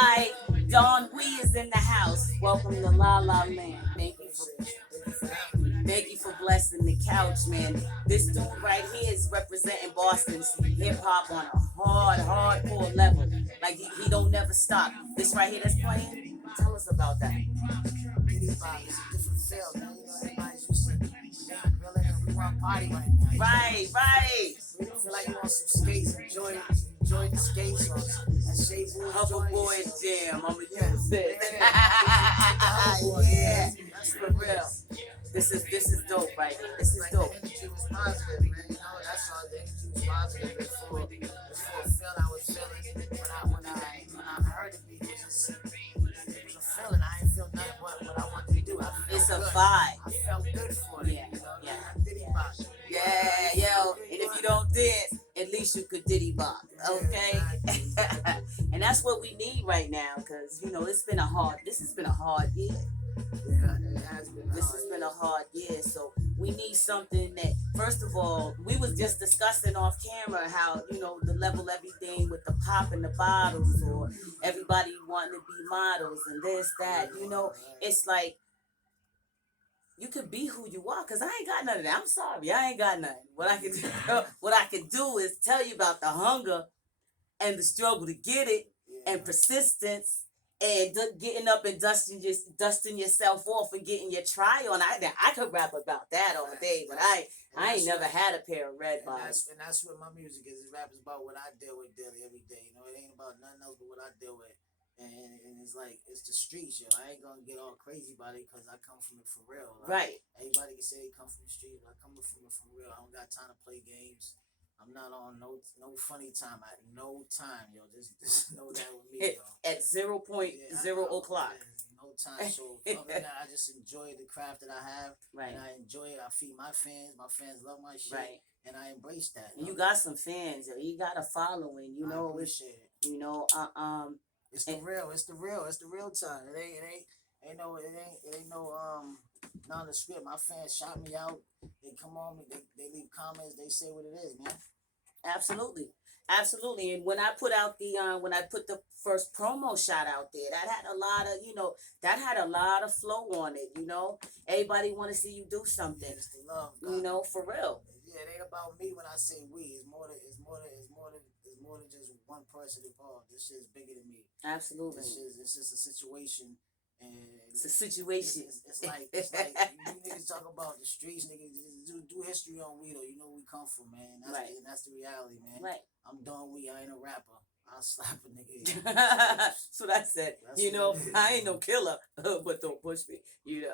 Alright, Donwee is in the house. Welcome to La La Land. Thank you for blessing the couch, man. This dude right here is representing Boston hip hop on a hardcore level. Like he don't never stop. This right here that's playing. Tell us about that. Diddy Bop is a different feel, man. You know, everybody's used to being grilling and we want party right now. Right. We feel like you want some skates, enjoy the skates or that shade boy. Hoverboard jam. I'ma use it. Yeah, That's for real. This is dope right here. This is like dope. the energy was positive, man. You know, that's all. The energy was positive before a feeling I was feeling when I heard the beat. It was a feeling. I ain't feel nothing but what I wanted to do. It's a good. vibe. I felt good for it. Yeah, You know, yeah. Diddy Bop. Yeah, yo. And if you don't dance, at least you could diddy bop. Okay? And that's what we need right now, because this has been a hard year. Yeah, it has been. This has been a hard year. So we need something that, first of all, we was just discussing off camera how, the level everything with the pop and the bottles, or everybody wanting to be models and this, that, it's like, you could be who you are, cause I ain't got none of that. I'm sorry, I ain't got nothing. What I can do is tell you about the hunger and the struggle to get it, and persistence, and getting up and dusting yourself off and getting your try on. I could rap about that all day, but I ain't never had a pair of red bottoms. And that's what my music is. It raps about what I deal with daily, every day. It ain't about nothing else but what I deal with. And it's like, it's the streets, yo. I ain't gonna get all crazy about it because I come from it for real. Right. Everybody can say they come from the street, but I come from it for real. I don't got time to play games. I'm not on no funny time at no time, yo. Just know that with me, yo. At 0.0 o'clock. No time. So other than that, I just enjoy the craft that I have. Right. And I enjoy it. I feed my fans. My fans love my shit. Right. And I embrace that. And you got some fans, yo. You got a following, I appreciate it. It's the real time. It ain't no nondescript. My fans shout me out. They come on me. They leave comments. They say what it is, man. Absolutely. And when I put the first promo shot out there, that had a lot of flow on it. Everybody want to see you do something. It's the love, for real. Yeah, it ain't about me when I say we. It's more than just one person involved. This shit is bigger than me. Absolutely. It's just a situation, and it's a situation. It's like you niggas talk about the streets, niggas do history on we though. You know where we come from, man. That's the reality, man. Right. I'm Donwee. I ain't a rapper. I'll slap a nigga. So that's it. I ain't no killer, but don't push me. It is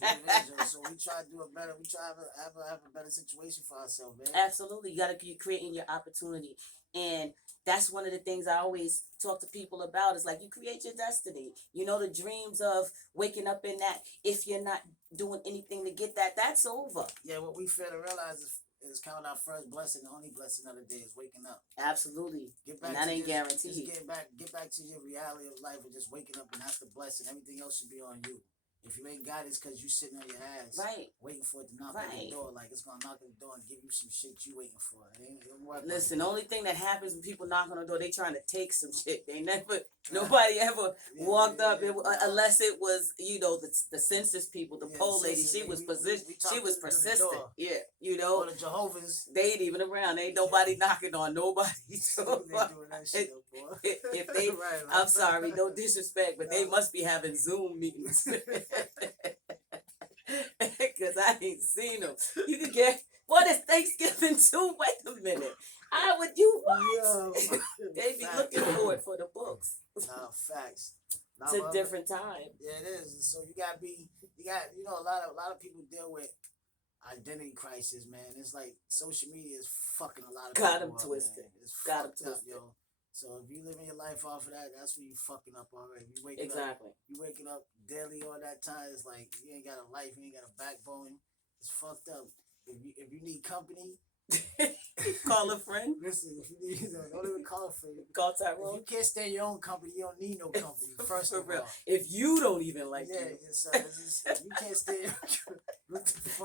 what it is, so we try to do it better. We try to have a better situation for ourselves, man. Absolutely. You got to be creating your opportunity. And that's one of the things I always talk to people about, is like, you create your destiny. The dreams of waking up in that, if you're not doing anything to get that, that's over. Yeah, what we fail to realize is counting our first blessing. The only blessing of the day is waking up. Absolutely. And that ain't guaranteed. Just get back to your reality of life and just waking up, and that's the blessing. Everything else should be on you. If you ain't got it, it's because you sitting on your ass, right, waiting for it to knock on the door. Like, it's gonna knock on the door and give you some shit you waiting for. Listen, the only thing that happens when people knock on the door, they trying to take some shit. Nobody ever walked up unless it was the census people, the poll lady. She was she was persistent. Yeah, Or the Jehovah's. They ain't even around. Ain't nobody knocking on nobody's door. If they, I'm sorry, no disrespect, but they must be having Zoom meetings. Because I ain't seen them. You can get, what is Thanksgiving too? Wait a minute. They be looking for the books. Nah, facts. It's a different time. Yeah, it is. So a lot of people deal with identity crisis, man. It's like social media is fucking a lot of people. Got them twisted. It's fucked up, yo. So if you living your life off of that, that's where you fucking up already. You waking up daily all that time. It's like you ain't got a life, you ain't got a backbone. It's fucked up. If you need company, call a friend. Listen, if you need, don't even call a friend. Call Tyrone. If you can't stay in your own company, you don't need no company. First of all, if you don't even like you, you can't stay.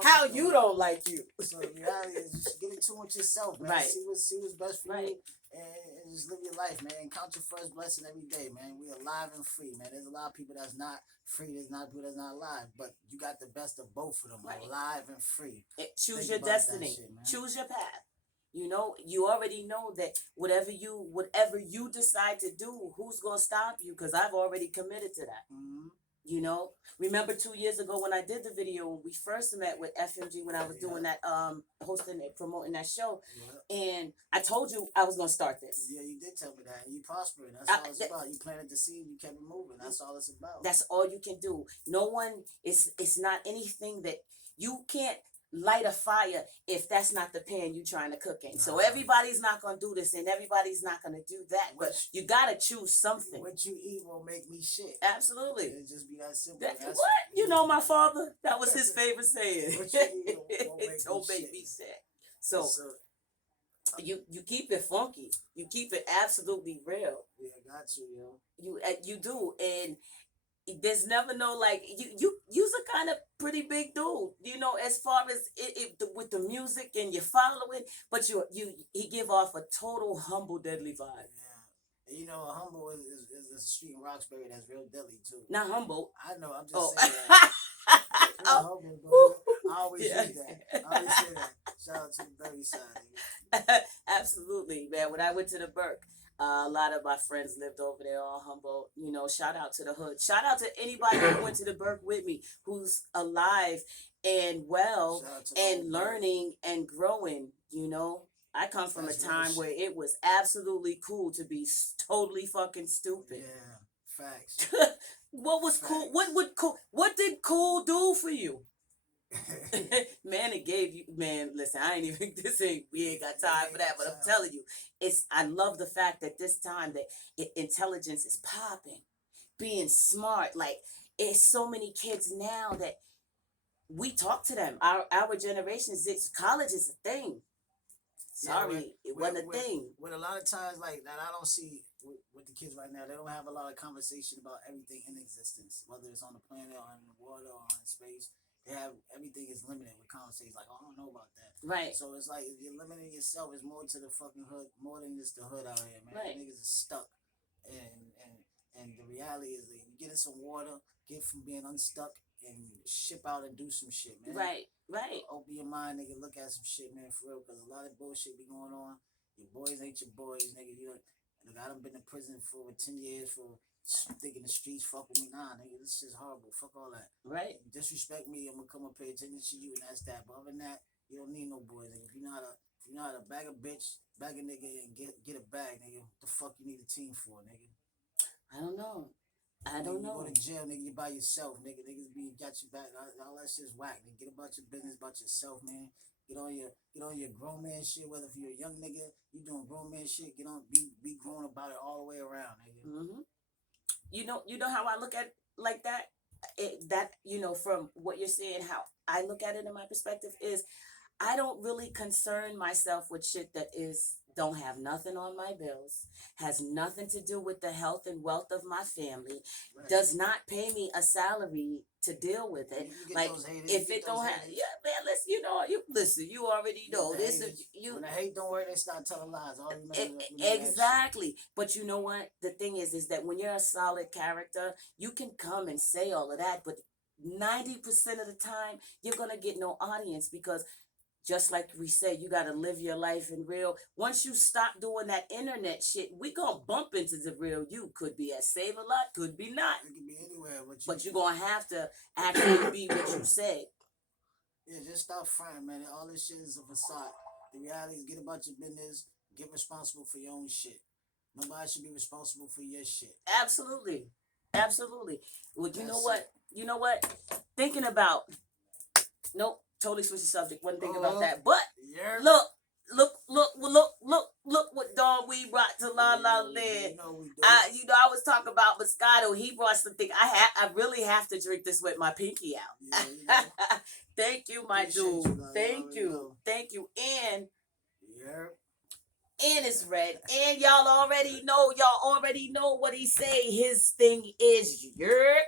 How you don't like you? So the reality is, just get in tune with yourself, man. Right. See what's best for you. and just live your life, man. Count your first blessing every day, man. We alive and free, man. There's a lot of people that's not free. There's not people that's not alive, but you got the best of both of them, Right. alive and free. Choose your destiny. Shit, choose your path. You know, you already know that whatever you decide to do, who's gonna stop you? Because I've already committed to that. Mm-hmm. You know, remember 2 years ago when I did the video when we first met with FMG when I was doing that hosting and promoting that show, and I told you I was gonna start this. Yeah, you did tell me that. You prospering. That's all it's about. You planted the seed. You kept it moving. That's all it's about. That's all you can do. No one it's not anything that you can't light a fire if that's not the pan you trying to cook in. So everybody's not gonna do this and everybody's not gonna do that. But you gotta choose something. What you eat won't make me shit. Absolutely. It just be that simple. What? You know my father? That was his favorite saying. What you eat won't make me shit. So you keep it funky. You keep it absolutely real. Yeah, got you, yo. You do, and there's never no like you's a kind of pretty big dude, you know, as far as with the music and your following, but he give off a total humble, deadly vibe. Yeah, you know, humble is a street in Roxbury that's real deadly too. Not humble. I know. I'm just saying. That. Humble, bro. I always say that. I always say that. Shout out to the Berry side. Absolutely, man. When I went to the Burke, a lot of my friends lived over there, all humble. You know, shout out to the hood. Shout out to anybody who went to the Burke with me, who's alive and well and learning and growing. You know, I come from a time where it was absolutely cool to be totally fucking stupid. Yeah, facts. What was cool? What did cool do for you? Man, it gave you, man, listen, we ain't got time for that, but I'm telling you, I love the fact that this time that intelligence is popping, being smart. Like, it's so many kids now that we talk to them. Our generation, college is a thing. Sorry, it wasn't a thing. With a lot of times, like, that I don't see with the kids right now, they don't have a lot of conversation about everything in existence, whether it's on the planet or in the water or in space. They have everything is limited with conversations like, oh, I don't know about that. Right. So it's like if you're limiting yourself, it's more to the fucking hood, more than just the hood out here, man. Right. Niggas is stuck, and the reality is that you get in some water, get from being unstuck, and ship out and do some shit, man. Right. Open your mind, nigga. Look at some shit, man, for real. Because a lot of bullshit be going on. Your boys ain't your boys, nigga. You know, I done been in prison for over 10 years for thinking the streets fuck with me. Nah, nigga, this shit's horrible. Fuck all that. Right. Disrespect me, I'm gonna come up here, attention to you, and that's that. But other than that, you don't need no boys, nigga. If you're not a bag of bitch, bag a nigga, and get a bag, nigga. What the fuck you need a team for, nigga? I don't know. You go to jail, nigga, you by yourself, nigga. Niggas got your back. All that shit's whack. Nigga, get about your business, about yourself, man. Get on your grown man shit. Whether if you're a young nigga, you doing grown man shit. Get on, be grown about it all the way around, nigga. Mm-hmm. You know how I look at it like that. From what you're saying, how I look at it in my perspective is, I don't really concern myself with shit that don't have nothing on my bills, has nothing to do with the health and wealth of my family, does not pay me a salary to deal with it. Like, if it don't have, listen, you already know this. When the hate don't work, they start telling lies. Exactly. But you know what? The thing is that when you're a solid character, you can come and say all of that, but 90% of the time, you're gonna get no audience because, just like we said, you got to live your life in real. Once you stop doing that internet shit, we going to bump into the real you. Could be at Save-A-Lot, could be not. It could be anywhere. But you're going to have to actually be what you say. Yeah, just stop fronting, man. All this shit is a facade. The reality is, get about your business. Get responsible for your own shit. Nobody should be responsible for your shit. Absolutely. Well, you know what? Thinking about... Nope. Totally switch the subject. Wasn't thinking about that. But look what Donwee brought to LaLaland. I was talking about Moscato. He brought something. I really have to drink this with my pinky out. Yeah, Thank you, my dude. Thank you. And it's red. And y'all already know what he say. His thing is yerp.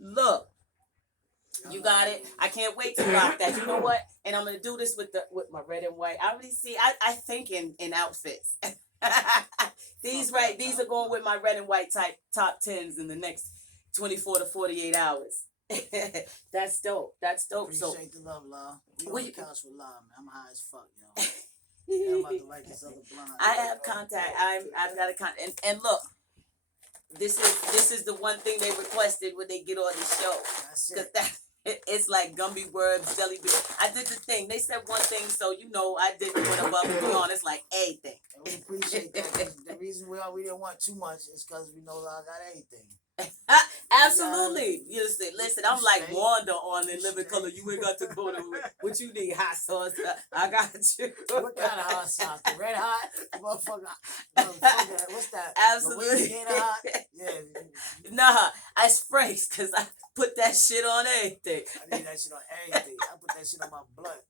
Look. You got it. I can't wait to rock that. You know what? And I'm gonna do this with my red and white. I already see. I think in outfits. These are going with my red and white type top 10s in the next 24 to 48 hours. That's dope. That's dope. Appreciate the love, La. We on the couch with La, man. I'm high as fuck, yo. I'm about to like this other blind. I have contact. I've got a contact. And look, this is the one thing they requested when they get on the show. That's it. It's like Gumby worms, jelly beans. I did the thing. They said one thing, so I didn't put above and beyond. It's like everything. And we appreciate that. The reason we didn't want too much is because we know I got everything. Absolutely. You listen, I'm like Wanda on in Living Color. You ain't got to go to what you need, hot sauce. I got you. What kind of hot sauce? The red hot? Motherfucker. What's that? Absolutely. Hot? Yeah. Nah, I spray because I put that shit on everything. I need that shit on everything. I put that shit on my blood.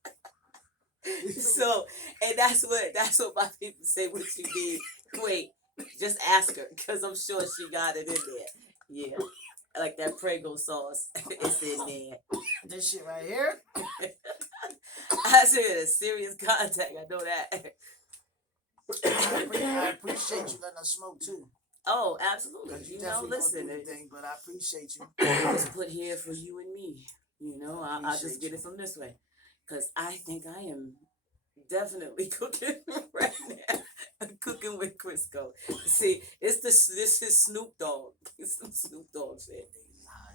So, and that's what my people say what you need. Wait, just ask her because I'm sure she got it in there. Yeah, like that Prego sauce. It's in there. This shit right here. I said a serious contact. I know that. I appreciate you letting us smoke too. Oh, absolutely. Listen. But I appreciate you. It's put here for you and me. I'll just get it from this way. Because I think I am definitely cooking right now. I'm cooking with Crisco. See, this is Snoop Dogg. It's some Snoop Dogg shit. I'm high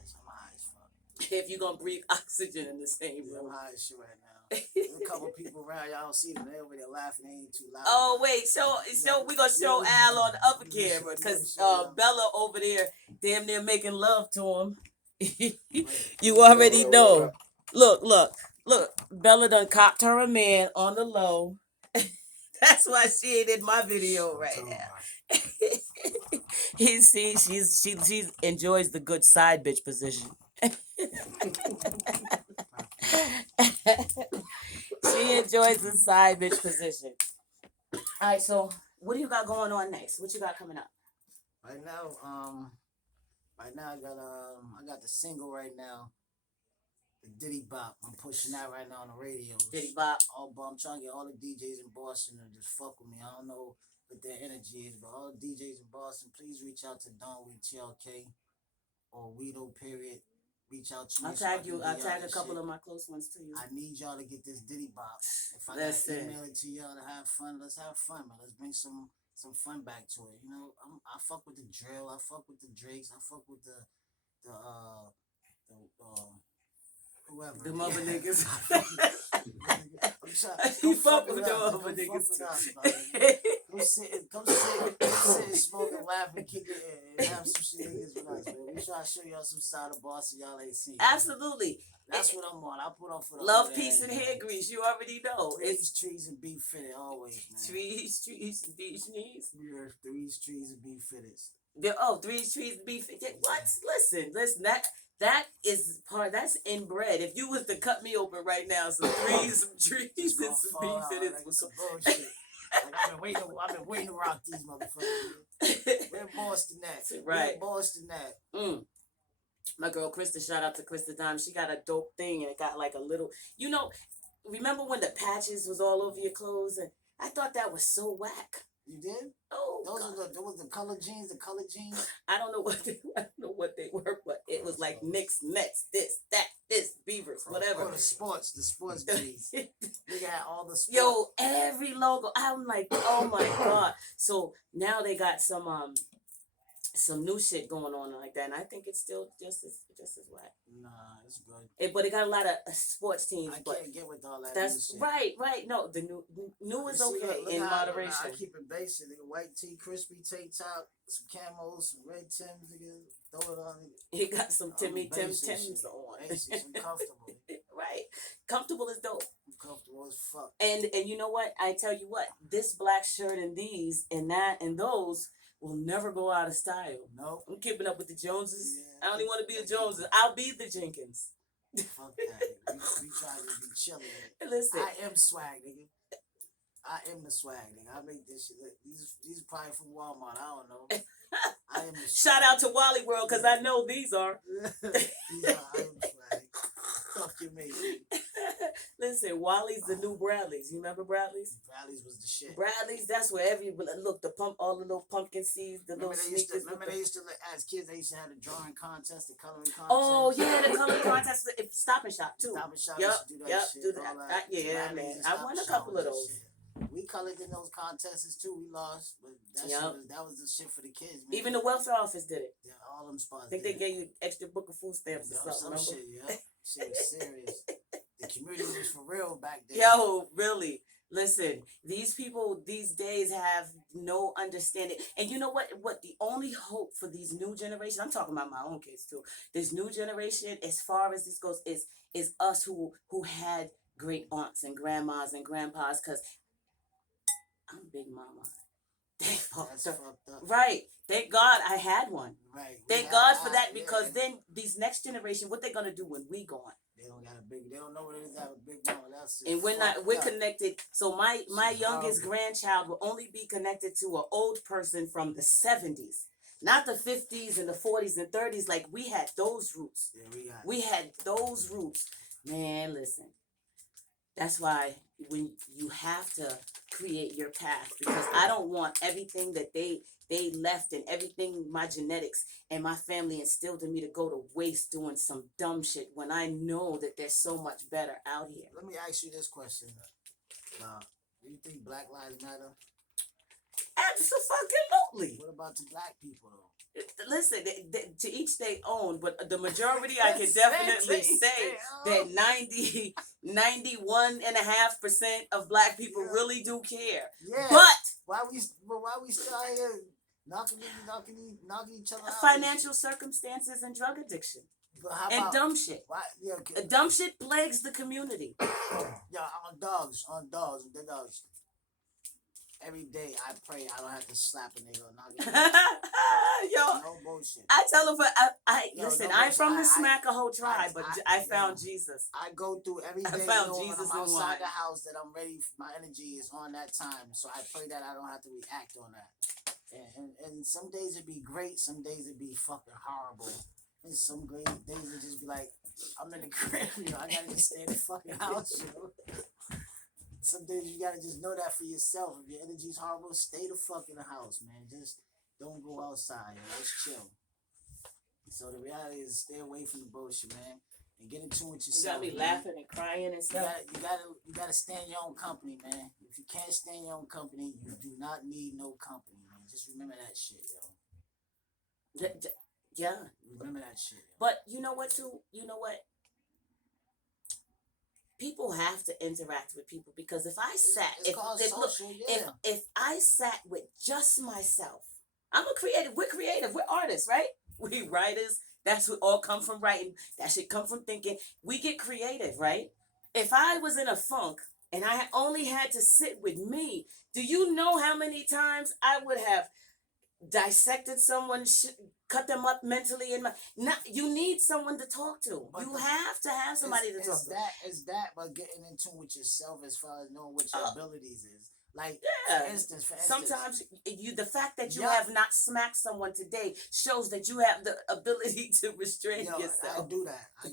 as fuck. If you're going to breathe oxygen in the same room. I'm high as shit right now. There's a couple people around, y'all don't see them. They're over there laughing. They ain't too loud. Oh, wait. So we're going to show Al on the upper camera. Because Bella over there damn near making love to him. You already know. Look. Bella done copped her a man on the low. That's why she ain't in my video right now. She enjoys the good side bitch position. She enjoys the side bitch position. All right, so what do you got going on next? What you got coming up? Right now, I got the single right now. The Diddy Bop. I'm pushing that right now on the radio. Diddy Bop. I'm trying to get all the DJs in Boston to just fuck with me. I don't know what their energy is, but all the DJs in Boston, please reach out to Donwee TLK or Weedo period. Reach out to me. I'll tag you. I'll tag a couple of my close ones to you. I need y'all to get this Diddy Bop. If I email it to y'all to have fun, let's have fun, man. Let's bring some fun back to it. I fuck with the drill. I fuck with the Drakes. I fuck with the whoever. The mother niggas. You fuck with the other niggas. Come sit, smoke and laugh and kick it and have some shit niggas with us, man. We try to show y'all some side of Boston y'all ain't seen. Absolutely. That's what I'm on. I put on for the love, peace, and hair grease. You already know. It's trees and beef fitted always, man. Trees and beef knees. Yeah, trees and beef fitted. Trees and beef fitted. What? Listen. That is that's inbred. If you was to cut me open right now, some trees and some beef fitted with some bullshit. I've been waiting to rock these motherfuckers. We're Boston that. Right. We're Boston that. My girl Krista, shout out to Krista Dime. She got a dope thing and it got like a little, remember when the patches was all over your clothes? And I thought that was so whack. You did? Oh, those were the color jeans. The color jeans. I don't know what they were, but it was like Knicks, Nets, this Beavers, whatever. Oh, the sports jeans. They got all the sports. Yo, every logo. I'm like, oh my god. So now they got some new shit going on like that, and I think it's still just as whack. Nah, it's good. But it got a lot of sports teams. I can't get with all that. That's new shit. Right. No, the new is okay in moderation. I keep it basic. Nigga, white tee, crispy tank top, some camos, some red Timbs. Nigga, throw it on. He got some Timmy Timbs on. Basic, some comfortable. Right, comfortable is dope. Comfortable as fuck. And you know what? I tell you what, this black shirt and these and that and those will never go out of style. No. I'm keeping up with the Joneses. Yeah, I don't even want to be the Joneses. I'll be the Jenkins. Fuck that. We try to be chilling. Listen. I am swag, nigga. I am the swag, nigga. I make this shit. These probably from Walmart. I don't know. I am the swag. Shout out to Wally World because I know these are. I am swag. you mean? Listen, Wally's the new Bradley's. You remember Bradley's? Bradley's was the shit. Bradley's, that's where look, all the little pumpkin seeds, remember they used to as kids they used to have the drawing contest, the coloring contest. Oh yeah, the coloring contest. Stop and Shop too. Stop and Shop. Yep, do that shit. Do that. Yeah, man. I won a couple of those. Shit. We colored in those contests too. We lost, but that was the shit for the kids, man. Even the welfare office did it. Yeah, all them spots. I think they gave you extra book of food stamps or something. Some shit, yeah. Shit was serious. The community was for real back then. Yo, really. Listen, these people these days have no understanding. And you know what? What the only hope for these new generation, I'm talking about my own kids too. This new generation, as far as this goes, is us who had great aunts and grandmas and grandpas, because I'm Big Mama. They fucked up. Right. Thank God I had one. Right. Thank God for that, because then these next generation, what they gonna do when we gone? They don't know what it is to have a big mama. And we're connected. So my youngest grandchild will only be connected to an old person from the 70s. Not the 50s and the 40s and 30s. Like, we had those roots. Yeah, we had those roots. Man, listen. That's why when you have to create your path, because I don't want everything that they left and everything my genetics and my family instilled in me to go to waste doing some dumb shit when I know that there's so much better out here. Let me ask you this question. Do you think Black Lives Matter? Absolutely. What about the black people though? Listen, to each their own, but the majority I can definitely say that 91.5% of black people really do care. Yeah. But why we still out here knocking each other out? Financial circumstances and drug addiction. And dumb shit. Why, dumb shit plagues the community. Yeah, on dogs. Every day I pray I don't have to slap a nigga or knock him. Yo, no bullshit. I tell him, listen, I'm from the Smackahoe tribe, but I found Jesus. I go through every day. I found Jesus when I'm outside the house that I'm ready. My energy is on that time, so I pray that I don't have to react on that. And some days it'd be great, some days it'd be fucking horrible. And some great days it'd just be like, I'm in the crib, I gotta just stay in the fucking house, Some days you gotta just know that for yourself. If your energy's horrible, stay the fuck in the house, man. Just don't go outside, let's chill. So the reality is stay away from the bullshit, man. And get in tune with yourself. You gotta be laughing and crying and stuff. You gotta stay in your own company, man. If you can't stay in your own company, you do not need no company, man. Just remember that shit, yo. Yeah. Remember that shit. Yo. But you know what, too? You know what? People have to interact with people, because if I sat, if I sat with just myself, I'm a creative. We're creative. We're artists, right? We writers. That's what all come from writing. That shit come from thinking. We get creative, right? If I was in a funk and I only had to sit with me, do you know how many times I would have dissected someone, cut them up mentally? You need someone to talk to. But you have to have somebody to talk to. It's that, but getting in tune with yourself as far as knowing what your abilities is. Like, for instance, sometimes the fact that you have not smacked someone today shows that you have the ability to restrain yourself. I do that. I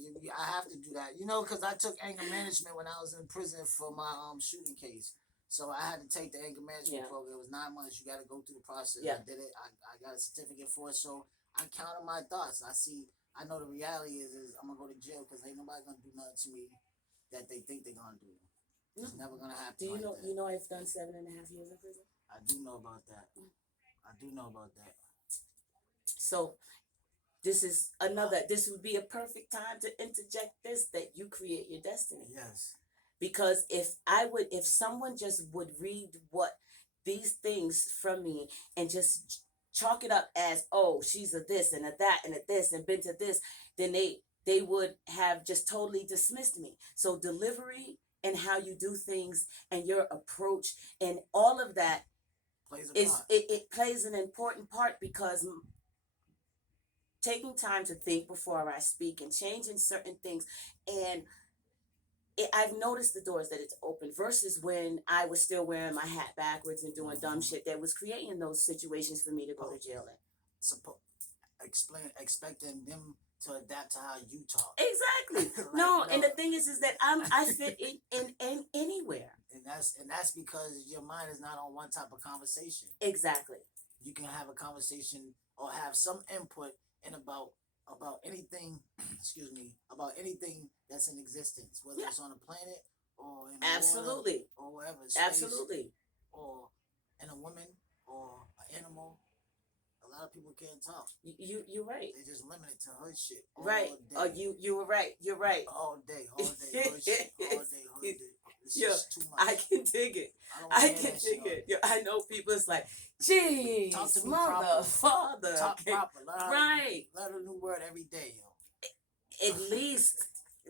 have to do that. Because I took anger management when I was in prison for my shooting case. So I had to take the anger management program. It was 9 months. You got to go through the process. Yeah. I did it. I got a certificate for it. So I counter my thoughts. I know the reality is I'm going to go to jail because ain't nobody going to do nothing to me that they think they're going to do. It's never going to happen. Do you know? You know I've done 7.5 years in prison. I do know about that. So this would be a perfect time to interject this, that you create your destiny. Yes. Because if someone just would read these things from me and just chalk it up as, oh, she's a this and a that and a this and been to this, then they would have just totally dismissed me. So delivery and how you do things and your approach and all of that it plays an important part, because taking time to think before I speak and changing certain things, and I've noticed the doors that it's opened versus when I was still wearing my hat backwards and doing dumb shit that was creating those situations for me to go to jail in. Expecting them to adapt to how you talk. Exactly. Like, no, and the thing is that I fit in anywhere. And that's because your mind is not on one type of conversation. Exactly. You can have a conversation or have some input in about anything. Excuse me, about anything that's in existence, whether it's on a planet or in absolutely water or wherever. Space, absolutely. Or in a woman or an animal. A lot of people can't talk. You're right. They just limited to hood shit. Right. Day. Oh, you were right. You're right. All day, hood shit. All day, hood day. It's just too much. I can dig it. I can dig it. Yo, I know people. It's like, geez, talk to me mother, proper. father. Talk proper. Right. Learn a new word every day, yo. At least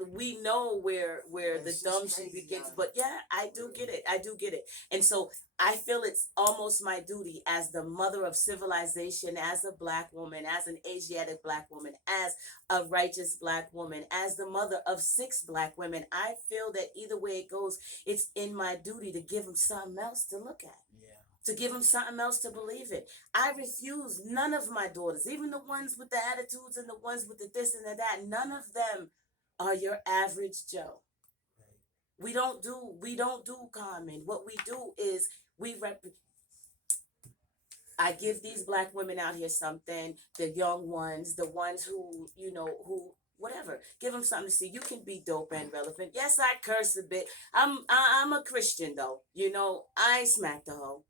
we know where the dumb shit begins. But yeah, I do get it. I do get it. And so I feel it's almost my duty as the mother of civilization, as a black woman, as an Asiatic black woman, as a righteous black woman, as the mother of 6 black women. I feel that either way it goes, it's in my duty to give them something else to look at. To give them something else to believe in. I refuse none of my daughters, even the ones with the attitudes and the ones with the this and the that, none of them are your average Joe. We don't do common. What we do is I give these black women out here something, the young ones, the ones who, who whatever. Give them something to see. You can be dope and relevant. Yes, I curse a bit. I'm a Christian though. I ain't smacked the hoe.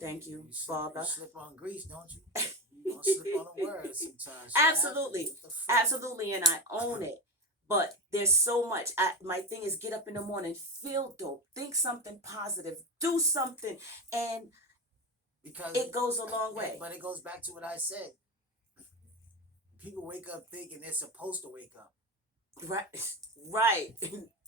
Thank you, Father. You slip on grease, don't you? You gonna slip on the words sometimes. Absolutely, absolutely, and I own it. But there's so much. My thing is get up in the morning, feel dope, think something positive, do something, and because it goes a long way. But it goes back to what I said. People wake up thinking they're supposed to wake up. Right.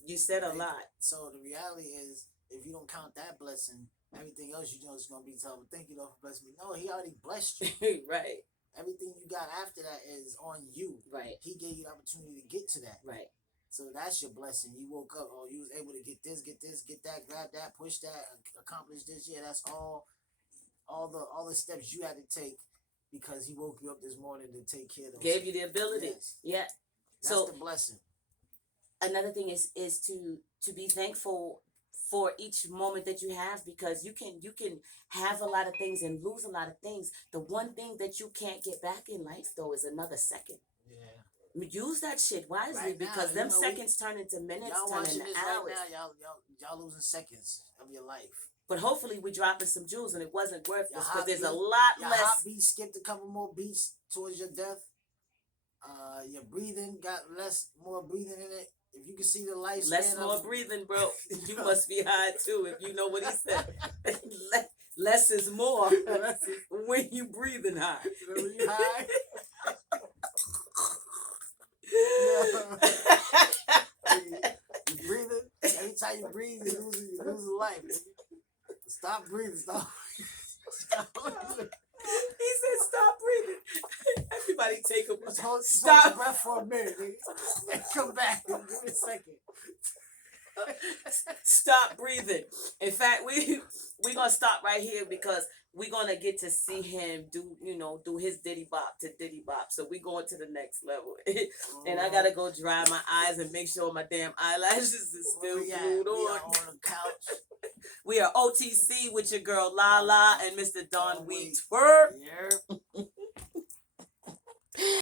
You said a lot. So the reality is, if you don't count that blessing, everything else is going to be told, thank you, Lord, for blessing me. No, he already blessed you. Right. Everything you got after that is on you. Right. He gave you the opportunity to get to that. Right. So that's your blessing. You woke up, or you was able to get this, get that, grab that, push that, accomplish this. Yeah, that's all the steps you had to take because he woke you up this morning to take care of those. Gave you the ability. Yes. Yeah. That's the blessing. Another thing is to be thankful for each moment that you have, because you can have a lot of things and lose a lot of things. The one thing that you can't get back in life though is another second. Yeah. Use that shit wisely, right, because them seconds turn into minutes, turn into hours. Right now, y'all losing seconds of your life. But hopefully we dropping some jewels and it wasn't worthless, because there's a lot less. Your heartbeat skipped a couple more beats towards your death. Your breathing got more breathing in it. If you can see the life, less more breathing, bro. You must be high too, if you know what he said. Less is more when you breathing high. When you high. You breathing. Every time you breathe, you lose life. Stop breathing. Stop. He said, "Stop breathing." Everybody take a stop breath for a minute. Come back. Give me a second. Stop breathing. In fact, we gonna stop right here because we're gonna get to see him do his diddy bop to diddy bop. So we going to the next level. And I gotta go dry my eyes and make sure my damn eyelashes is still glued on. We are on the couch. We are OTC with your girl Lala and Mr. Donwee Twerk. Yeah.